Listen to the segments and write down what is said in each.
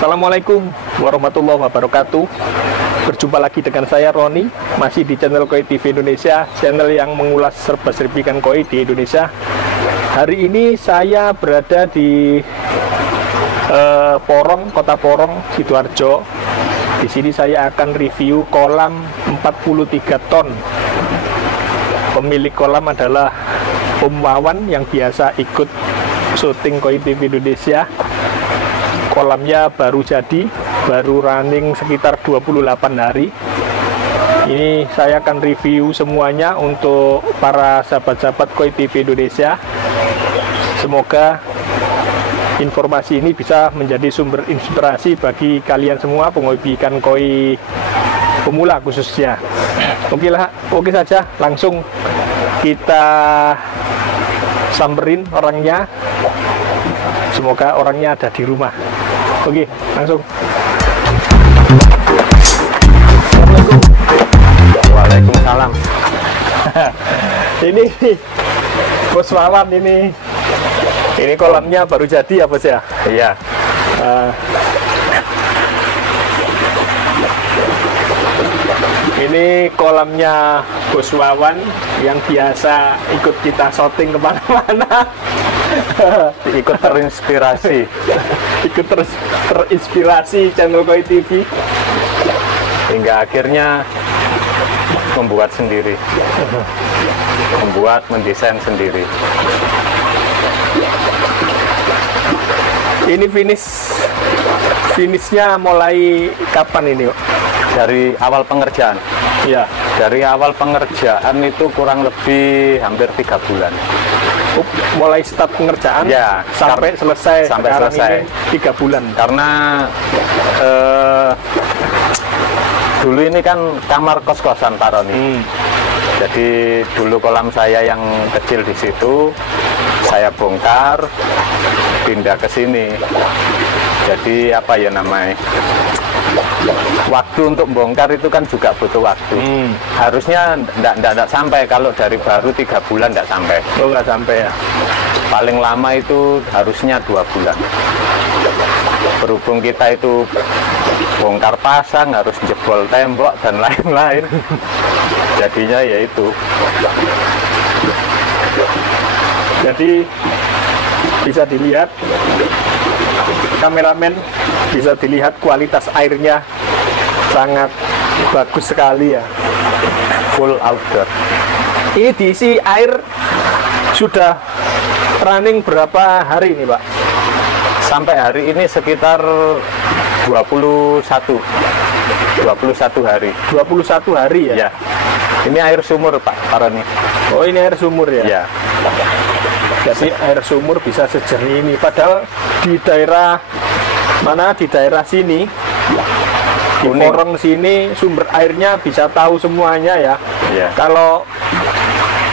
Assalamualaikum warahmatullahi wabarakatuh. Berjumpa lagi dengan saya Roni, masih di channel Koi TV Indonesia, channel yang mengulas serba-serbi ikan koi di Indonesia. Hari ini saya berada di Porong, Kota Porong, Sidoarjo. Di sini saya akan review kolam 43 ton. Pemilik kolam adalah Om Wawan yang biasa ikut syuting Koi TV Indonesia. Kolamnya baru jadi, baru running sekitar 28 hari. Ini saya akan review semuanya untuk para sahabat-sahabat Koi TV Indonesia. Semoga informasi ini bisa menjadi sumber inspirasi bagi kalian semua penghobi ikan koi pemula khususnya. Oke saja, langsung kita samperin orangnya. Semoga orangnya ada di rumah. Oke, langsung. Waalaikumsalam. Ini Bos Wawan ini. Ini kolamnya baru jadi ya Bos ya? Iya. Ini kolamnya Bos Wawan yang biasa ikut kita syuting kemana-mana. Ikut terinspirasi. Ikut terinspirasi channel Koi TV. Hingga akhirnya membuat sendiri. Mendesain sendiri. Ini finishnya mulai kapan ini, Pak? Dari awal pengerjaan. Ya. Dari awal pengerjaan itu kurang lebih hampir 3 bulan. Mulai start pengerjaan ya, sampai selesai. Sampai selesai. 3 bulan. Karena dulu ini kan kamar kos-kosan Pak Roni. Jadi dulu kolam saya yang kecil di situ, saya bongkar, pindah ke sini. Jadi apa ya namanya? Waktu untuk bongkar itu kan juga butuh waktu. Harusnya enggak sampai, kalau dari baru 3 bulan enggak sampai. Oh, enggak sampai ya. Paling lama itu harusnya 2 bulan. Berhubung kita itu bongkar pasang, harus jebol tembok dan lain-lain. Jadinya ya itu. Jadi bisa dilihat, kameramen bisa dilihat kualitas airnya sangat bagus sekali ya. Full outdoor. Ini diisi air sudah running berapa hari ini, Pak? Sampai hari ini sekitar 21 hari. 21 hari ya? Ya. Ini air sumur Pak Roni. Oh, ini air sumur ya? Ya. Jadi air sumur bisa sejernih ini. Padahal di daerah mana, di daerah sini, di Porong sini, sumber airnya bisa tahu semuanya ya. Ya. Kalau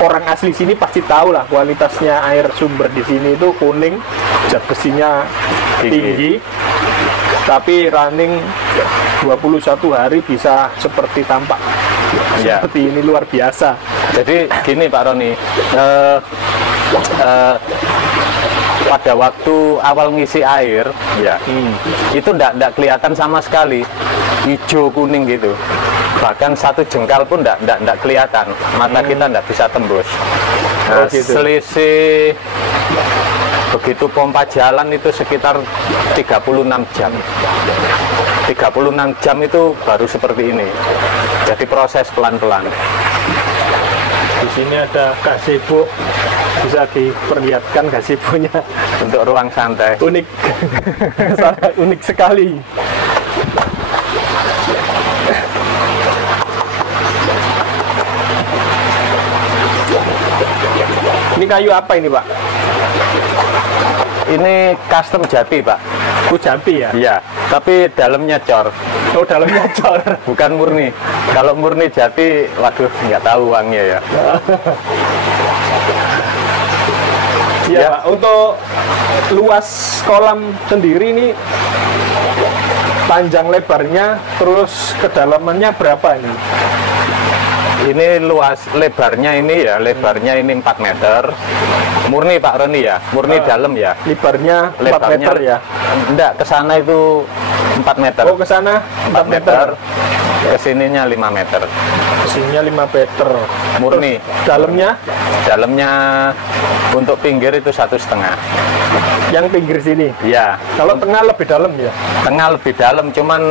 orang asli sini pasti tahu lah kualitasnya air sumber di sini itu kuning, zat besinya tinggi. Tapi running 21 hari bisa seperti tampak. Ya. Seperti ini, luar biasa. Jadi gini Pak Roni, pada waktu awal ngisi air ya, itu enggak kelihatan sama sekali, hijau kuning gitu. Bahkan 1 jengkal pun enggak kelihatan, mata kita enggak bisa tembus. Nah, gitu. Selisih begitu pompa jalan itu sekitar 36 jam. 36 jam itu baru seperti ini. Jadi proses pelan-pelan. Di sini ada gazebo, bisa diperlihatkan gazebonya. Untuk ruang santai. Unik, sangat unik sekali. Ini kayu apa ini, Pak? Ini custom jati Pak. Oh, jati ya? Iya, tapi dalamnya cor. Oh, dalamnya cor. Bukan murni. Kalau murni jati, waduh, nggak tahu uangnya ya. Iya, ya. Pak. Untuk luas kolam sendiri ini panjang lebarnya, terus kedalamannya berapa ini? Ini luas lebarnya ini ya, lebarnya ini 4 meter. Murni Pak Roni ya, murni dalam ya. Lebarnya 4 meter ya? Enggak, ke sana itu 4 meter. Oh, ke sana 4 meter. Kesininya 5 meter. Kesininya 5 meter. Murni. Dalamnya? Dalamnya untuk pinggir itu 1,5. Yang pinggir sini? Iya. Kalau tengah lebih dalam ya? Tengah lebih dalam, cuman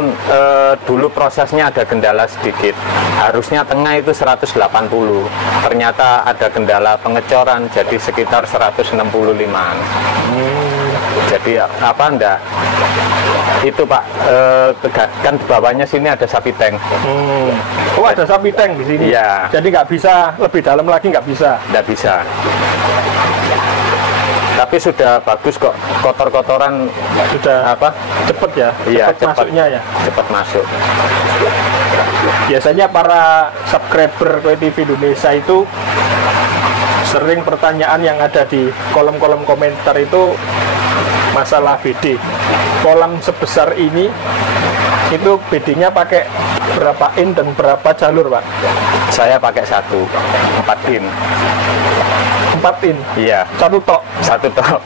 dulu prosesnya ada kendala sedikit. Harusnya tengah itu 180. Ternyata ada kendala pengecoran, jadi sekitar 165-an. Jadi apa enggak? Itu Pak, kan di bawahnya sini ada sapi tank. Oh, ada sapi tank di sini? Iya. Jadi nggak bisa lebih dalam lagi, nggak bisa? Nggak bisa. Tapi sudah bagus kok, kotor-kotoran sudah apa? Cepet ya? Iya, cepet masuknya ya? Cepat masuk. Biasanya para subscriber Koi TV Indonesia itu sering pertanyaan yang ada di kolom-kolom komentar itu masalah BD. Kolam sebesar ini itu BD-nya pakai berapa in dan berapa jalur, Pak? Saya pakai 4 in. 4 in? Iya. Satu tok? Satu tok.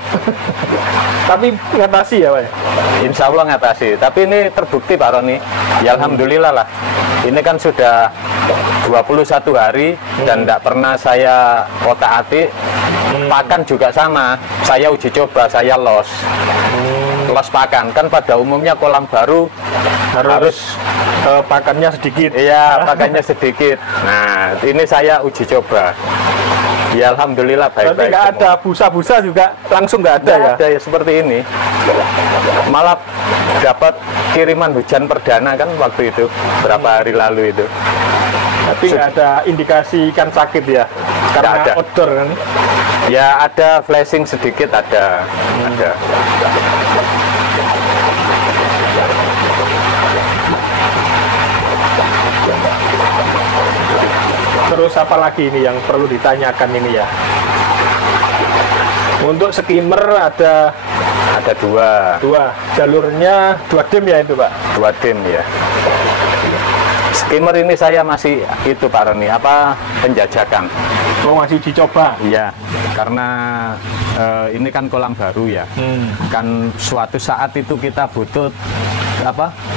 Tapi ngatasi ya, Pak? Insya Allah ngatasi. Tapi ini terbukti Pak Roni. Ya Alhamdulillah lah. Ini kan sudah 21 hari dan tidak pernah saya otak-atik. Pakan juga sama. Saya uji coba, saya los pakan. Kan pada umumnya kolam baru harus pakannya sedikit. Iya, pakannya sedikit. Nah, ini saya uji coba. Ya Alhamdulillah baik-baik. Berarti nggak ada busa-busa juga, langsung nggak ada ya? Ada ya seperti ini. Malah dapat kiriman hujan perdana kan waktu itu, berapa hari lalu itu. Tapi nggak ada indikasi ikan sakit ya? Karena ada. outdoor kan? Ya ada flashing sedikit ada. Ada. Terus apa lagi ini yang perlu ditanyakan ini ya? Untuk skimmer ada dua jalurnya 2 dim ya itu, Pak? 2 dim ya. Skimmer ini saya masih itu Pak Roni, penjajakan. Oh, masih dicoba? Iya, karena ini kan kolam baru ya. Kan suatu saat itu kita butuh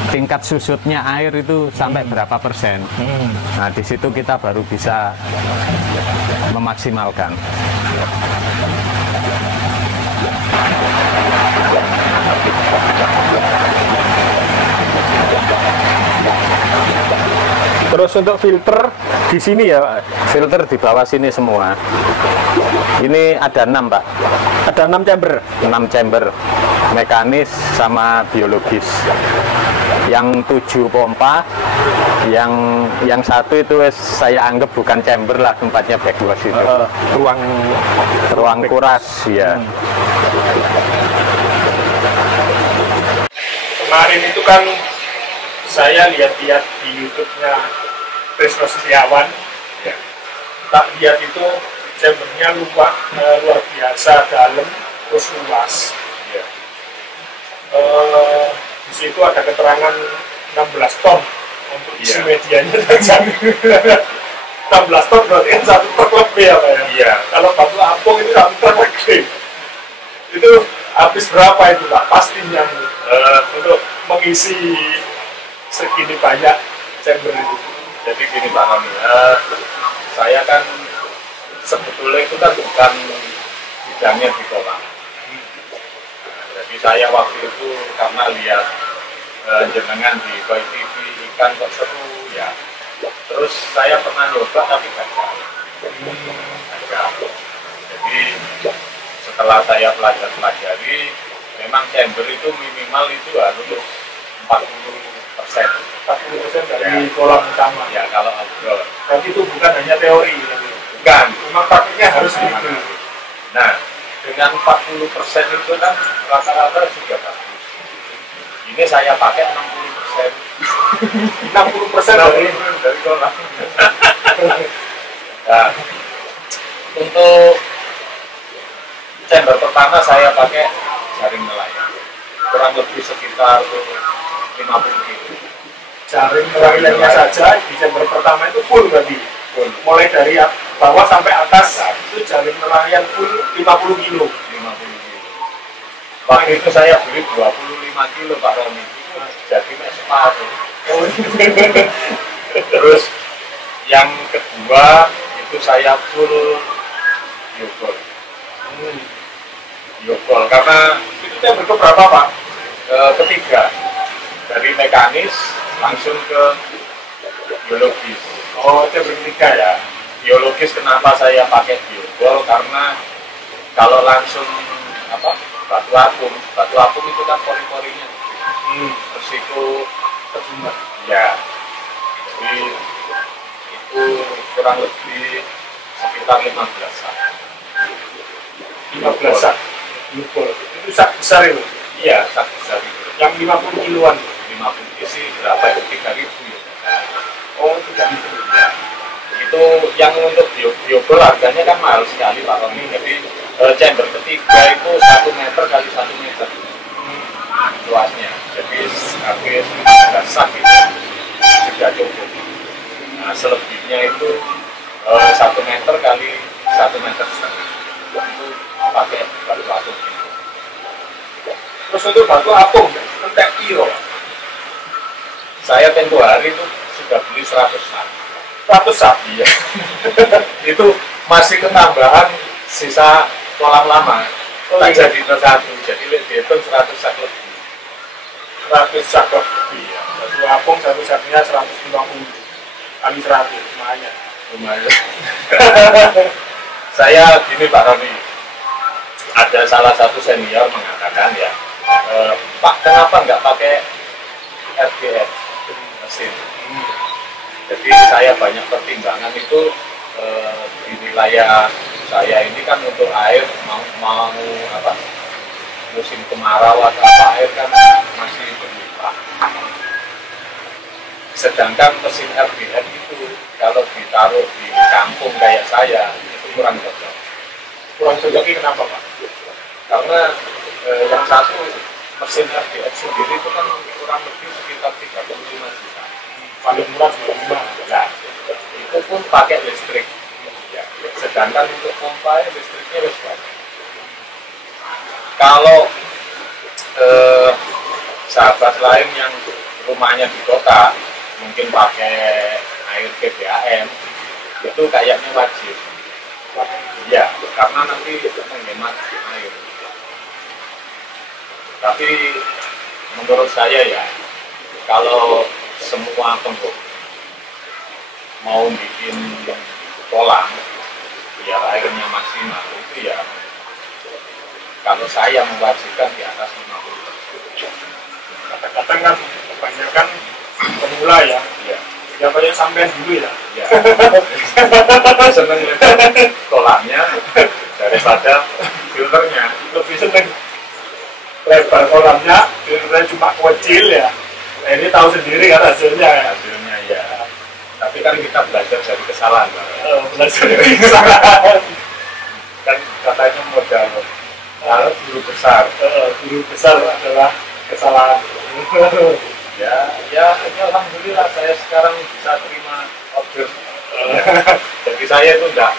tingkat susutnya air itu sampai berapa persen. Nah di situ kita baru bisa memaksimalkan. Terus untuk filter di sini ya, Pak? Filter di bawah sini semua. Ini ada 6 Pak. Ada 6 chamber? 6 chamber, mekanis sama biologis. Yang 7 pompa, yang satu itu saya anggap bukan chamber lah, tempatnya backwash itu. Ruang kuras ya. Kemarin itu kan saya lihat-lihat di YouTube-nya Trisno Setiawan, ya. Tak lihat itu chambernya luar biasa dalam, terus luas. Ya. Di situ ada keterangan 16 ton untuk isi medianya dan 16 ton berarti kan 1 truk lebih ya, Pak ya? Iya. Kalau batu apung itu 1 truk lebih. Itu habis berapa itu, Pak? Pastinya untuk mengisi segini banyak chamber itu. Jadi gini Pak Roni, saya kan sebetulnya itu kan bukan bidangnya di kolam. Jadi saya waktu itu karena lihat jenengan di Koi TV ikan kok seru ya. Terus saya pernah nyoba tapi gagal. Jadi setelah saya pelajari, memang chamber itu minimal itu harus 40%. 40% dari kolam utama. Ya kalau outdoor. Tapi itu bukan hanya teori. Bukan. Memang praktiknya harus gitu. Nah, dengan 40% itu kan rata-rata sudah bagus. Ini saya pakai 60%. 60% dari kolam. Nah, untuk chamber pertama saya pakai jaring nelayan. Kurang lebih sekitar 50 kg. Jaring nelayannya saja di chamber pertama itu full berarti. Full. Mulai dari bawah sampai atas itu jaring nelayan full 50 kilo. 50 kg. Waktu itu saya beli 25 kilo Pak Roni. Itu jadi separuh. Terus yang kedua itu saya full biogol. Biogol karena Itu yang berapa Pak? ketiga dari mekanis langsung ke biologis. Oh, itu yang bertiga ya. Biologis kenapa saya pakai biogol karena kalau langsung batu apung itu kan pori-porinya risiko terbunuh ya, jadi itu kurang lebih sekitar 15 sak. 15 sak biogol. Itu sak besar itu. Iya, sak besar itu. Yang 50 kiloan. 50 isi berapa itu 3.000 ya. Oh, 3.000 Ya. Itu yang untuk biogol harganya kan mahal sekali Pak Roni. Jadi chamber ketiga itu 1 meter kali 1 meter luasnya. Jadi habis 15 sak itu sudah cukup. Nah, selebihnya itu 1 meter kali 1 meter setengah. Itu pakai batu apung. Terus untuk batu apung, entek piro? Saya tempo hari itu sudah beli 100 sak. 100 sak. Iya. Itu masih ketambahan sisa kolam lama. Oh, Tak iya. jadi satu, jadi dihitung 100 sak lebih. 100 sak lebih ya. Batu apung satu-satunya 150 kali 100, lumayan. Lumayan. Saya gini Pak Roni, ada salah satu senior mengatakan ya, Pak kenapa nggak pakai RGF mesin? Jadi saya banyak pertimbangan itu di wilayah saya ini kan untuk air mau musim kemarau atau apa air kan masih berlimpah. Sedangkan mesin RGF itu kalau ditaruh di kampung kayak saya itu kurang cocok. Kurang cocoknya kenapa Pak? Karena yang satu mesin RGF sendiri itu kan kurang lebih sekitar 35 juta. Paling murah 25. Nah, itu pun pakai listrik. Ya. Sedangkan untuk pompa listriknya lebih banyak. Kalau sahabat lain yang rumahnya di kota mungkin pakai air PDAM itu kayaknya wajib. Ya, karena nanti menghemat air. Tapi menurut saya ya, kalau semua penghobi mau bikin kolam biar airnya maksimal itu ya, kalau saya mewajibkan di atas 50%. Kadang-kadang kan kebanyakan pemula ya. Ya, Ya banyak sampean dulu ya. ya. Seneng lihat kolamnya daripada filternya. Lebih seneng lebar kolamnya, filternya cuma kecil ya. Nah, ini tahu sendiri kan hasilnya ya. Hasilnya ya. Tapi kan kita belajar dari kesalahan, Pak. Belajar dari kesalahan. Kan katanya modal guru besar. Guru besar adalah kesalahan. Ya, ini alhamdulillah saya sekarang bisa terima order. Jadi saya itu enggak,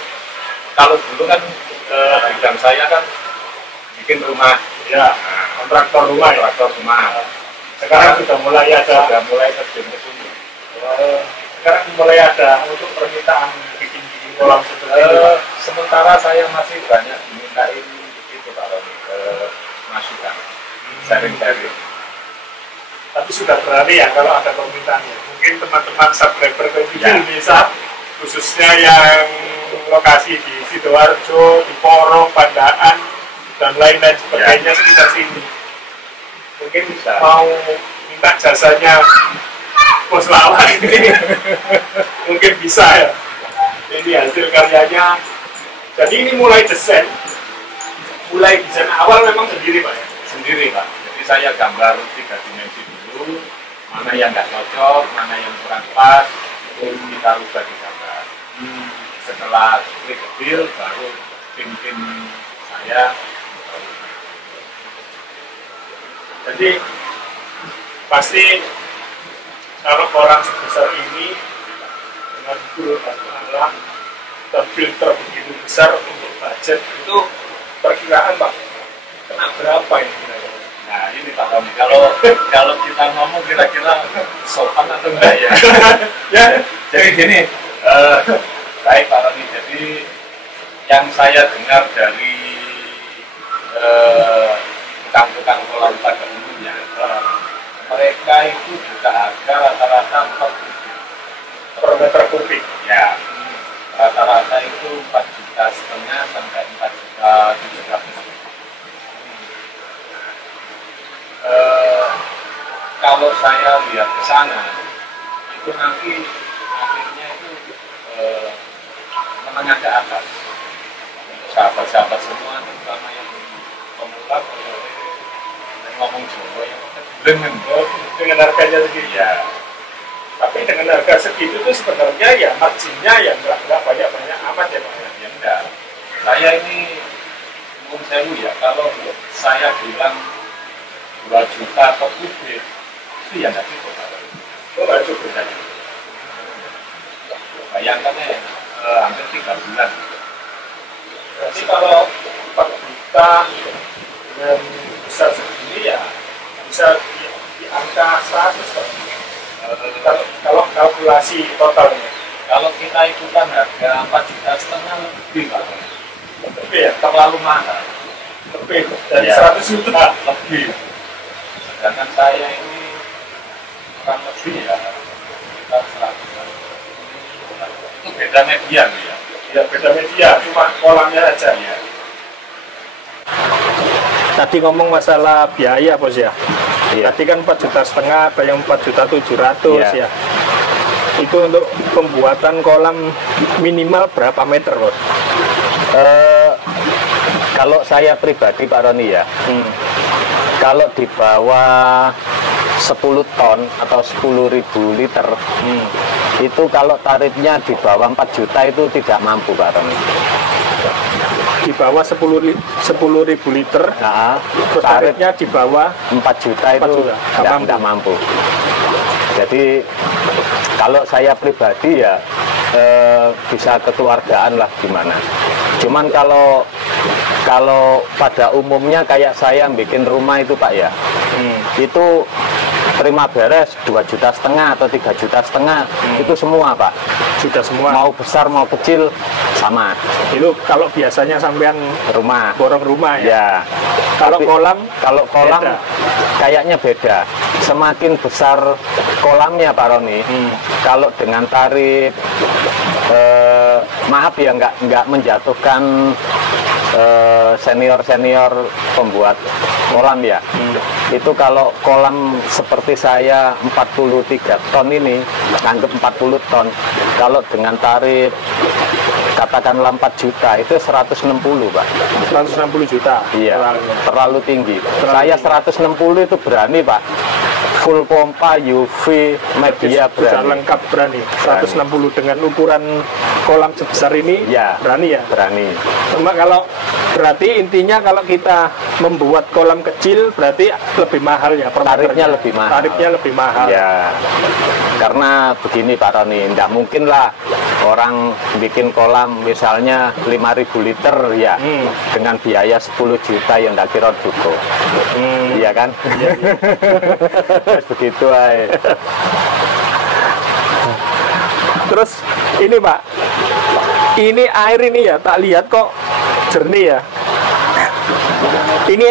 kalau dulu kan bidang saya kan bikin rumah, Ya, kontraktor rumah ya. kontraktor rumah. Sekarang sudah mulai ada. Sudah mulai terjun ke sini. Sekarang mulai ada untuk permintaan bikin kolam seperti itu. Sementara saya masih banyak dimintain itu Pak Roni, masukan, sharing-sharing. Tapi sudah berani ya kalau ada permintaannya. Mungkin teman-teman subscriber ke Ya. Indonesia, khususnya yang lokasi di Sidoarjo, di Porong, Pandaan, dan lain-lain sebagainya sekitar sini. Mungkin Bisa. mau minta jasanya Bos Lala ini, mungkin bisa ya. Ini hasil karyanya. Jadi ini mulai desain awal memang sendiri Pak ya? Sendiri Pak. Jadi saya gambar 3 dimensi dulu, mana yang nggak cocok, mana yang kurang pas, itu kita rubah di gambar. Setelah klik deal, baru tim saya. Jadi pasti kalau orang sebesar ini dengan full batu alam dan filter begitu besar untuk budget itu perkiraan Pak kena berapa ini? Nah ini Pak Tony, kalau kita ngomong kira-kira sopan atau enggak ya? Ya, jadi gini, baik Pak Tony, jadi yang saya dengar dari tukang-tukang kolam pada umumnya, mereka itu juga harga rata-rata 4 per meter kubik. Ya, rata-rata itu 4,5 juta sampai 4,7 juta. Kalau saya lihat ke sana, itu nanti akhirnya itu menengah ke atas. Untuk sahabat-sahabat semua, terutama yang pemula, yang ngomong Jawa, yang dengan harganya segitu. Ya. Tapi dengan harga segitu itu sebenarnya ya marginnya ya nggak banyak-banyak amat ya Pak. Ya enggak. Saya ini ngomong sewu ya, kalau saya bilang 2 juta per kubik itu ya nggak cukup. Oh nggak cukup saja. Bayangkan ya, hampir 3 bulan. Berarti kalau 4 juta dengan besar segini ya bisa di angka 100 Pak. Kalau kalkulasi totalnya, kalau kita ikutan harga 4,5 juta lebih Pak. Lebih ya, terlalu mahal. Lebih dari ya, 100 juta lebih. Sedangkan saya ini kurang lebih ya sekitar 100. Itu beda media ya. Ya beda media, cuma kolamnya aja ya. Tadi ngomong masalah biaya Bos ya. Iya. Tadi kan 4,5 juta, ada yang 4,7 juta ya. Itu untuk pembuatan kolam minimal berapa meter Bos? Kalau saya pribadi Pak Roni ya, kalau di bawah 10 ton atau 10.000 liter, itu kalau tarifnya di bawah 4 juta itu tidak mampu Pak Roni. Di bawah 10.000 liter, Nah, terus tarifnya di bawah 4 juta itu tidak mampu. Jadi kalau saya pribadi ya bisa kekeluargaan lah gimana. Cuman kalau pada umumnya kayak saya bikin rumah itu Pak ya, itu terima beres 2,5 juta atau 3,5 juta, itu semua Pak. Sudah semua. Mau besar mau kecil sama. Itu kalau biasanya sampean Rumah. borong rumah ya. Ya. Kalau kolam beda. Kayaknya beda. Semakin besar kolamnya Pak Roni, kalau dengan tarif maaf ya nggak menjatuhkan senior pembuat kolam ya. Itu kalau kolam seperti saya 43 ton ini, anggap 40 ton, kalau dengan tarif katakanlah 4 juta itu 160 Pak. 160 juta. Iya, terlalu tinggi. Saya 160 itu berani Pak. Full pompa, UV, media Sudah berani. lengkap berani. 160 dengan ukuran kolam sebesar ini Ya, berani ya. berani. Cuma kalau berarti intinya kalau kita membuat kolam kecil berarti lebih mahal ya per Tarifnya meternya. lebih mahal. Tarifnya lebih mahal. Ya, karena begini Pak Roni, tidak mungkin lah orang bikin kolam misalnya 5.000 liter ya, dengan biaya 10 juta yang tidak kira cukup. Iya kan? Begitu aja. Terus ini Pak, ini air ini ya tak lihat kok jernih ya. Ini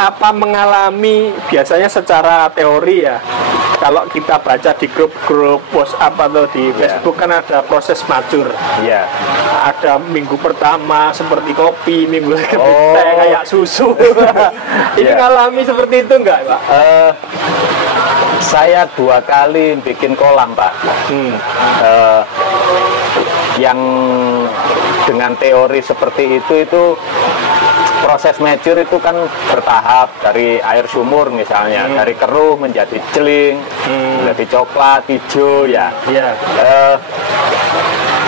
apa mengalami biasanya secara teori ya, kalau kita baca di grup-grup WhatsApp atau di Facebook kan ada proses macur. Iya. Ada minggu pertama seperti kopi, minggu kedua teh kayak susu. Ini ngalami seperti itu enggak Pak? Saya 2 kali bikin kolam Pak. Yang dengan teori seperti itu proses mature itu kan bertahap, dari air sumur misalnya, dari keruh menjadi celing, menjadi coklat, hijau ya.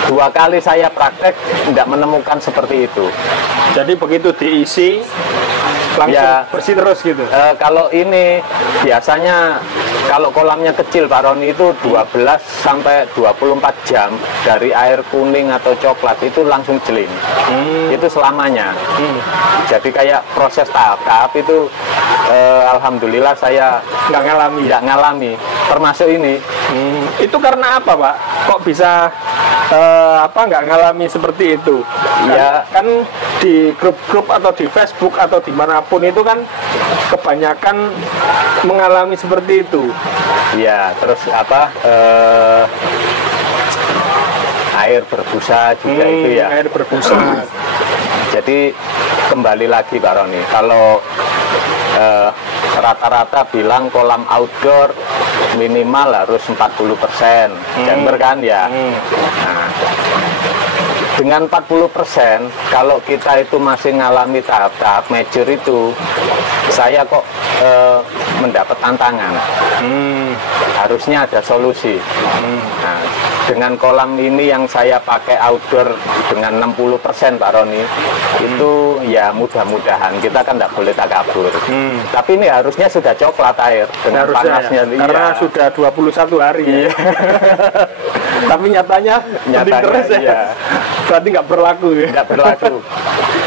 2 kali saya praktek tidak menemukan seperti itu. Jadi begitu diisi langsung bersih terus gitu. Kalau ini biasanya Kalau kolamnya kecil Pak Roni itu 12 sampai 24 jam dari air kuning atau coklat itu langsung jeling. Itu selamanya. Jadi kayak proses tahap-tahap itu alhamdulillah saya nggak ngalami. Termasuk ini. Itu karena apa Pak? Kok bisa nggak ngalami seperti itu? Ya kan di grup-grup atau di Facebook atau dimanapun itu kan kebanyakan mengalami seperti itu. Ya, terus air berbusa juga itu ya. Air berbusa. Jadi kembali lagi Pak Roni, kalau rata-rata bilang kolam outdoor minimal harus 40% chamber kan ya. Nah, dengan 40% kalau kita itu masih ngalami tahap-tahap major itu, saya kok mendapat tantangan. Harusnya ada solusi. Nah, dengan kolam ini yang saya pakai outdoor dengan 60% Pak Roni, itu ya mudah-mudahan kita kan tidak boleh takabur. Tapi ini harusnya sudah coklat air dengan panasnya ya, karena sudah 21 hari. Iya. Tapi nyatanya keras ya. Iya. Berarti nggak berlaku ya. Nggak berlaku.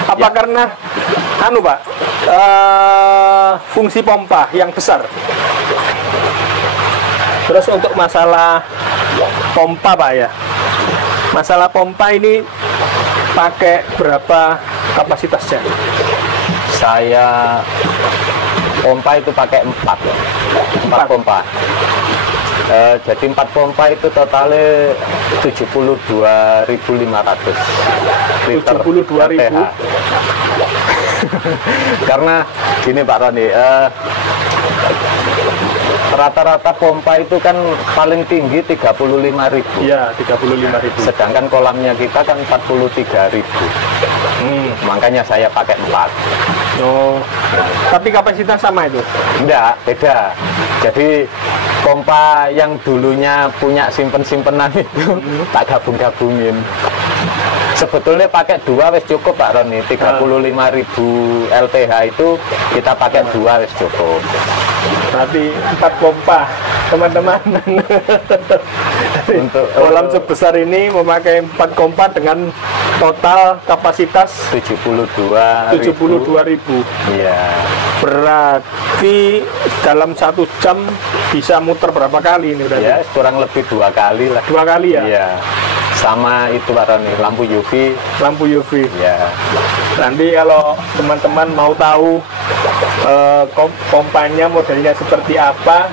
Apa Ya. karena Pak, fungsi pompa yang besar. Terus untuk masalah pompa Pak ya, masalah pompa ini pakai berapa kapasitasnya? Saya pompa itu pakai 4 pompa. Jadi 4 pompa itu totalnya 72.500 liter 72.000. RTH. Karena gini Pak Roni, rata-rata pompa itu kan paling tinggi 35.000. Iya, 35.000. Sedangkan kolamnya kita kan 43.000. Makanya saya pakai 4. Oh. Tapi kapasitas sama itu? Enggak, beda. Jadi pompa yang dulunya punya simpen-simpenan itu tak gabung-gabungin. Sebetulnya pakai 2 wis cukup Pak Roni. 35.000 LTH itu kita pakai 2 wis cukup. Berarti 4 pompa teman-teman. Untuk kolam sebesar ini memakai 4 pompa dengan total kapasitas 72.000. Iya. Berarti dalam 1 jam bisa muter berapa kali ini berarti? Ya, kurang lebih 2 kali lah. 2 kali ya? Iya. Sama itu Pak Roni, lampu UV. Lampu UV. Ya. Nanti kalau teman-teman mau tahu pompanya modelnya seperti apa,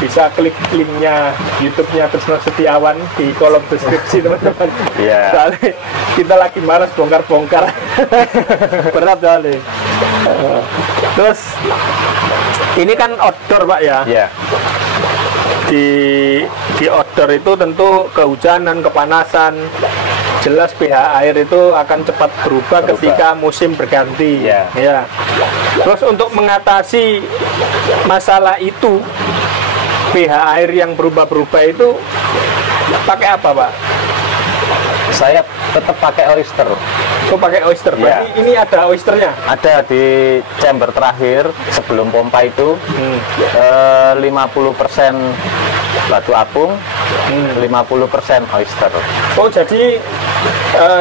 bisa klik linknya YouTube-nya Tresno Setiawan di kolom deskripsi teman-teman. Iya. Soalnya kita lagi malas bongkar-bongkar. Berat soalnya. Terus ini kan outdoor Pak ya? Iya. Di outdoor itu tentu kehujanan, kepanasan, jelas pH air itu akan cepat berubah ketika musim berganti. Ya. Ya. Terus untuk mengatasi masalah itu, pH air yang berubah-berubah itu pakai apa Pak? Saya tetap pakai oyster. Oh, pakai oyster. Berarti ini ada oysternya? Ada di chamber terakhir sebelum pompa itu 50% batu apung, 50% oyster. Oh, jadi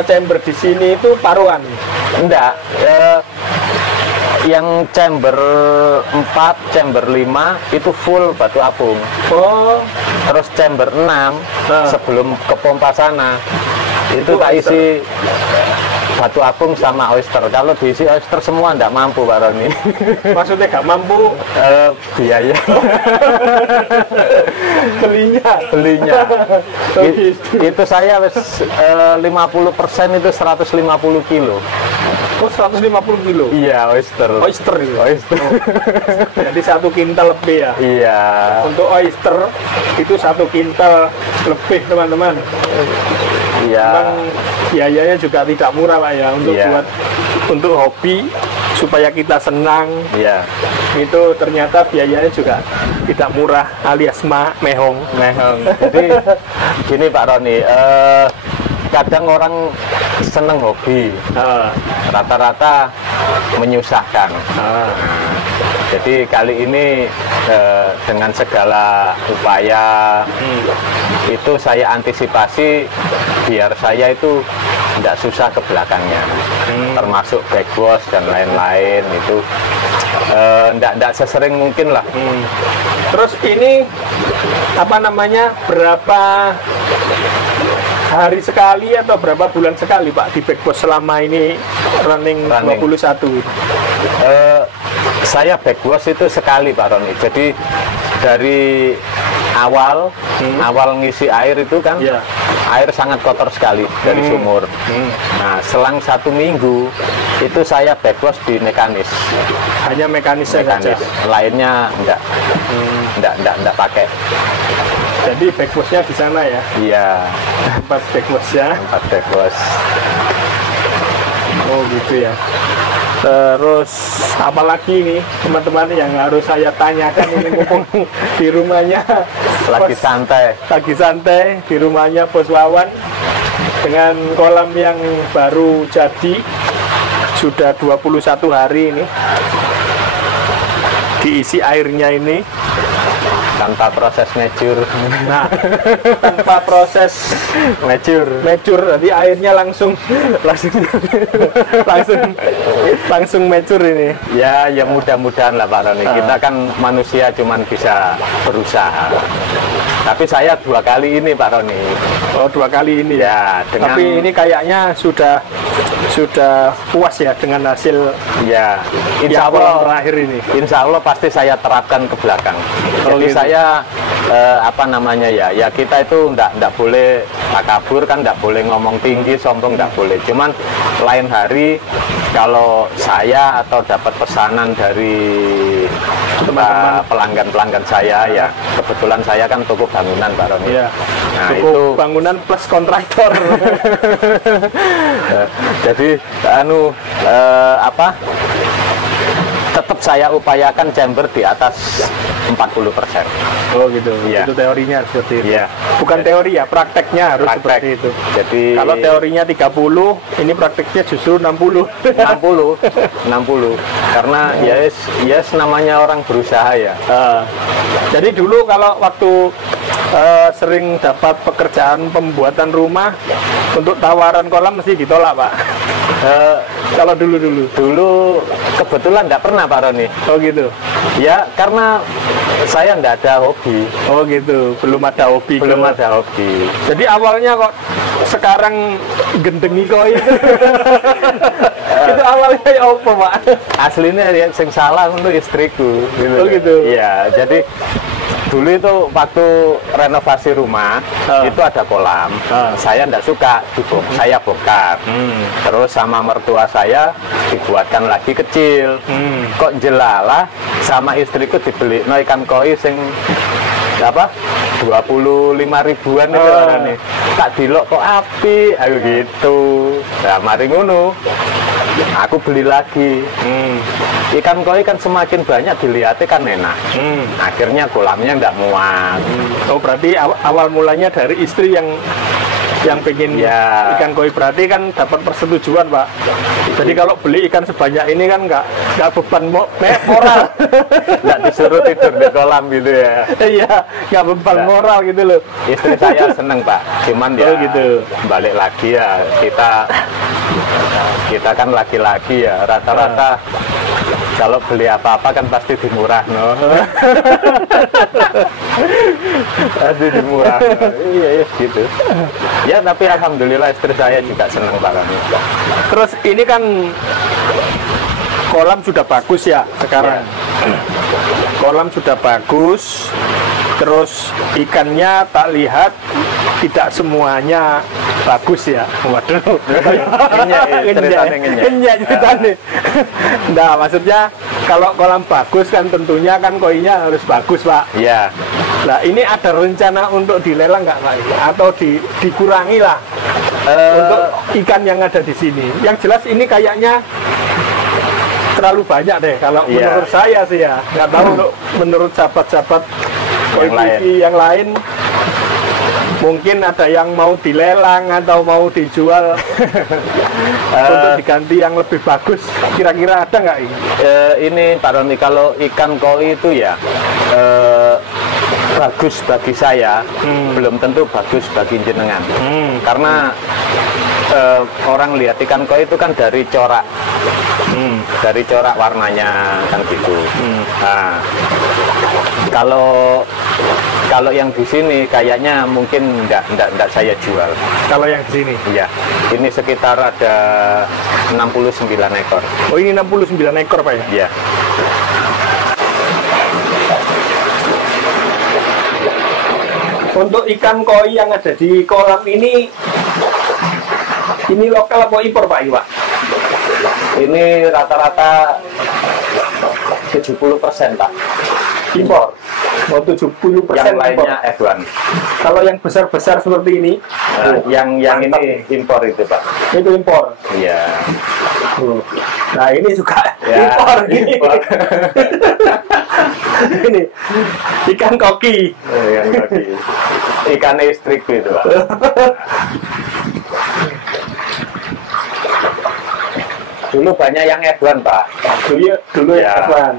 chamber di sini itu paruan? Enggak, yang chamber 4, chamber 5 itu full batu apung. Oh, Terus chamber 6 sebelum ke pompa sana itu tak isi batu apung sama oyster. Kalau diisi oyster semua enggak mampu Pak Roni. maksudnya nggak mampu Biaya belinya. Itu saya 50% itu 150 kilo. Oh, 150 kilo? Iya, oyster. Oyster itu? Oyster. Jadi 1 kintal lebih ya? Iya. Untuk oyster itu 1 kintal lebih teman-teman. Iya. Memang biayanya juga tidak murah Pak ya, untuk hobi supaya kita senang. Iya. Itu ternyata biayanya juga tidak murah, alias mehong. Jadi gini Pak Roni, kadang orang seneng hobi, rata-rata menyusahkan. Jadi kali ini dengan segala upaya itu saya antisipasi biar saya itu tidak susah ke belakangnya, termasuk backwash dan lain-lain itu tidak sesering mungkin lah. Terus ini apa namanya, berapa hari sekali atau berapa bulan sekali Pak di backwash selama ini running. 21? Saya backwash itu sekali Pak Roni. Jadi dari awal ngisi air itu kan air sangat kotor sekali dari sumur. Nah, selang 1 minggu itu saya backwash di mekanis. Hanya mekanis saja. Lainnya enggak pakai. Jadi backwashnya di sana ya? Iya. Tempat backwashnya. Tempat backwash. Oh gitu ya. Terus apalagi nih teman-teman yang harus saya tanyakan ini mumpung di rumahnya Lagi santai di rumahnya Bos Wawan dengan kolam yang baru jadi sudah 21 hari ini, diisi airnya ini tanpa proses mature. Nah, tanpa proses mature, jadi airnya langsung mature ini. Ya mudah-mudahan lah Pak Roni. Kita kan manusia cuman bisa berusaha. Tapi saya 2 kali ini Pak Roni. Oh, 2 kali ini ya. Tapi ini kayaknya sudah puas ya dengan hasil. Ya, insya Allah terakhir ini. Insya Allah pasti saya terapkan ke belakang. Jadi gitu. saya apa namanya ya kita itu ndak boleh takabur kan, ndak boleh ngomong tinggi, sombong ndak boleh. Cuman lain hari kalau saya atau dapat pesanan dari pelanggan saya ya, kebetulan saya kan toko bangunan Pak Roni. Iya. Nah, toko itu bangunan plus kontraktor. Jadi tetap saya upayakan chamber di atas 40%. Oh gitu. Ya. Itu teorinya seperti itu. Ya. Bukan teori ya, prakteknya harus seperti itu. Jadi kalau teorinya 30, ini prakteknya justru 60. 60. Karena yes namanya orang berusaha ya. Jadi dulu kalau waktu sering dapat pekerjaan pembuatan rumah untuk tawaran kolam mesti ditolak Pak. Kalau dulu kebetulan nggak pernah Pak Roni. Oh gitu. Ya karena saya nggak ada hobi. Oh gitu, belum ada hobi. Jadi awalnya kok sekarang gendengi kok itu. Itu awalnya ya apa Pak? Aslinya yang salah untuk istriku. Oh gitu. Iya, jadi dulu itu waktu renovasi rumah itu ada kolam. Saya nggak suka, saya bongkar. Terus sama mertua saya dibuatkan lagi kecil. Kok jelalah sama istriku dibeli ikan koi sing 25 ribuan itu nih. Tak dilok kok api, ayo gitu. Nah, mari ngono. Aku beli lagi. Ikan koi kan semakin banyak dilihatnya kan enak. Akhirnya kolamnya nggak muat. Oh berarti awal mulanya dari istri yang pengen ikan koi, berarti kan dapat persetujuan Pak. Jadi kalau beli ikan sebanyak ini kan nggak beban moral. Nggak disuruh tidur di kolam gitu ya. Iya, nggak beban moral gitu loh. Istri saya seneng Pak. Cuman ya gitu. Balik lagi ya kita kan laki-laki ya, rata-rata kalau beli apa-apa kan pasti dimurah no. Pasti dimurah. Iya gitu. Ya tapi alhamdulillah istri saya juga senang banget. Terus ini kan kolam sudah bagus ya sekarang. Kolam sudah bagus. Terus ikannya tak lihat tidak semuanya bagus ya. Waduh. Ceritanya. Nah, maksudnya kalau kolam bagus kan tentunya kan koinya harus bagus, Pak. Iya. Nah, ini ada rencana untuk dilelang nggak, Pak? Atau dikurangi lah untuk ikan yang ada di sini. Yang jelas ini kayaknya terlalu banyak deh kalau menurut saya sih ya. Nggak tahu menurut sahabat-sahabat yang lain Mungkin ada yang mau dilelang atau mau dijual untuk diganti yang lebih bagus. Kira-kira ada nggak ini? Ini Pak Roni, kalau ikan koi itu ya bagus bagi saya, belum tentu bagus bagi jenengan. Karena orang lihat ikan koi itu kan dari corak, dari corak warnanya kan gitu. Nah, kalau yang di sini kayaknya mungkin enggak saya jual. Kalau yang di sini? Iya, ini sekitar ada 69 ekor. Oh, ini 69 ekor Pak ya? Iya. Untuk ikan koi yang ada di kolam ini lokal apa impor Pak Iwa? Ini rata-rata 70% Pak. Impor. Oh, 70% Yang lainnya impor. F1. Kalau yang besar-besar seperti ini, yang ini impor itu Pak. itu impor. Iya. Nah, ini juga Ya, impor. impor. Ini ikan koki. Yang tadi ikan listrik itu Pak. Dulu banyak yang F1 Pak. Dulu ya. F1.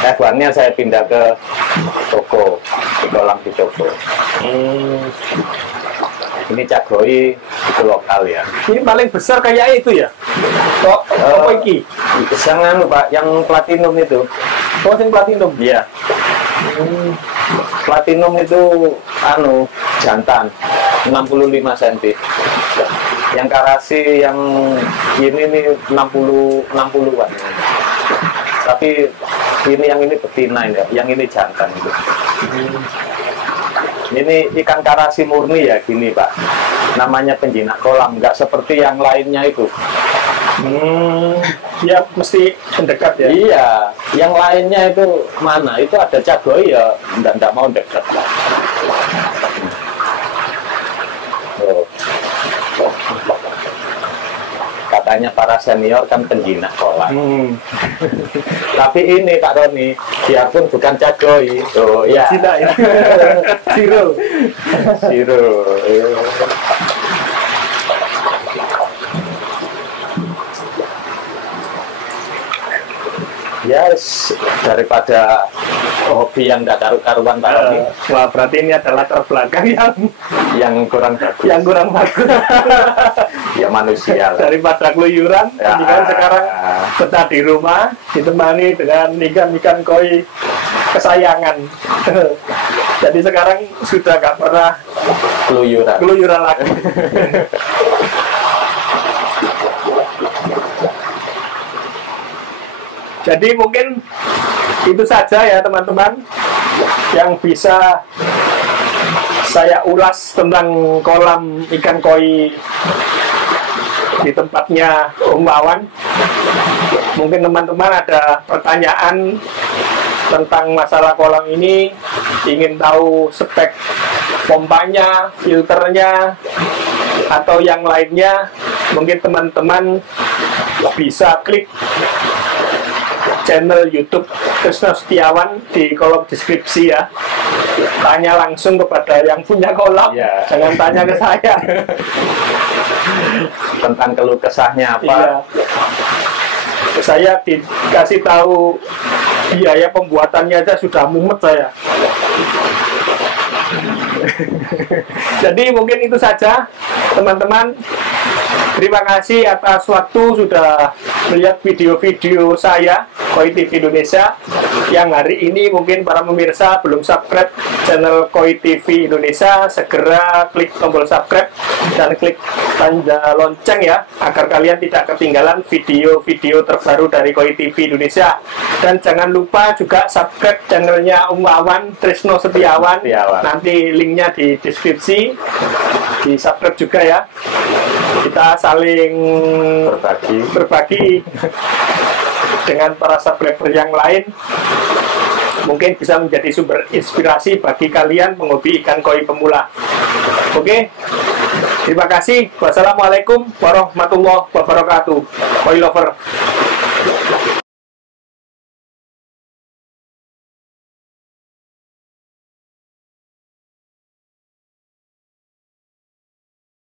F1-nya saya pindah ke toko, di kolam di toko. Ini cagoi itu lokal ya. Ini paling besar kayak itu ya? Kok apa iki? Jangan Pak, yang platinum itu. Oh, yang platinum. Iya. Platinum itu jantan 65 cm. Yang karasi yang ini nih 60-an. Tapi yang ini betina ya, yang ini jantan itu. Ini ikan karasi murni ya gini Pak. Namanya penjinak kolam, nggak seperti yang lainnya itu. Ya mesti mendekat ya. Iya, yang lainnya itu mana? Itu ada cagoi ya, enggak mau dekat. Oh. Katanya para senior kan penjinak kolam. Tapi ini Pak Roni, biarpun bukan cagoi, oh ya. Cina ya. Zero. Zero. Yes, daripada hobi yang nggak karu-karuan Pak Roni. Wah, berarti ini adalah latar belakang yang kurang bagus. yang kurang bagus. Ya manusia lah. Daripada keluyuran, Ya. kan sekarang betah di rumah ditemani dengan ikan-ikan koi kesayangan. Jadi sekarang sudah nggak pernah keluyuran lagi. Jadi mungkin itu saja ya teman-teman yang bisa saya ulas tentang kolam ikan koi di tempatnya Om Wawan. Mungkin teman-teman ada pertanyaan tentang masalah kolam ini, ingin tahu spek pompanya, filternya, atau yang lainnya, mungkin teman-teman bisa klik channel YouTube Trisno Setiawan di kolom deskripsi ya. Tanya langsung kepada yang punya kolam, ya. Jangan tanya ke saya. Tentang keluh kesahnya apa? Iya. Saya dikasih tahu biaya pembuatannya aja sudah mumet saya. Jadi mungkin itu saja teman-teman. Terima kasih atas waktu sudah melihat video-video saya Koi TV Indonesia. Yang hari ini mungkin para pemirsa belum subscribe channel Koi TV Indonesia, segera klik tombol subscribe dan klik tanda lonceng ya, agar kalian tidak ketinggalan video-video terbaru dari Koi TV Indonesia. Dan jangan lupa juga subscribe channelnya Om Wawan Trisno Setiawan. Nanti linknya di deskripsi, di subscribe juga ya. Kita saling berbagi dengan para subscriber yang lain, mungkin bisa menjadi sumber inspirasi bagi kalian penghobi ikan koi pemula. Oke, terima kasih. Wassalamualaikum warahmatullahi wabarakatuh. Koi lover.